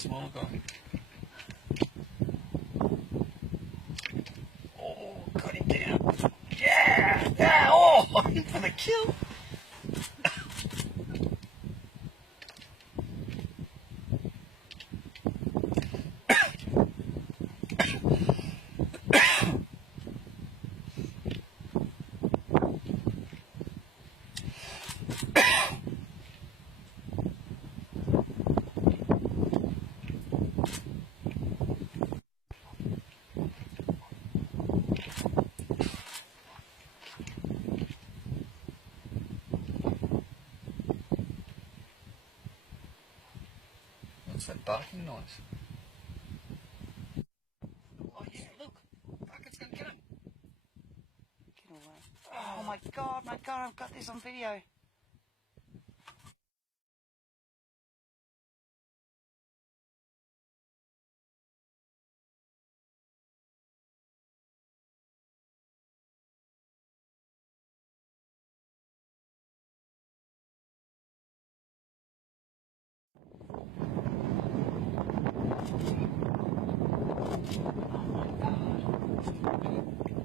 small guy. Oh, got him down. Yeah! Yeah! Oh, in for the kill. What's that barking noise? Oh yeah, look! Fuck, it's gonna get him! Get away. Oh my god, I've got this on video. Oh my god.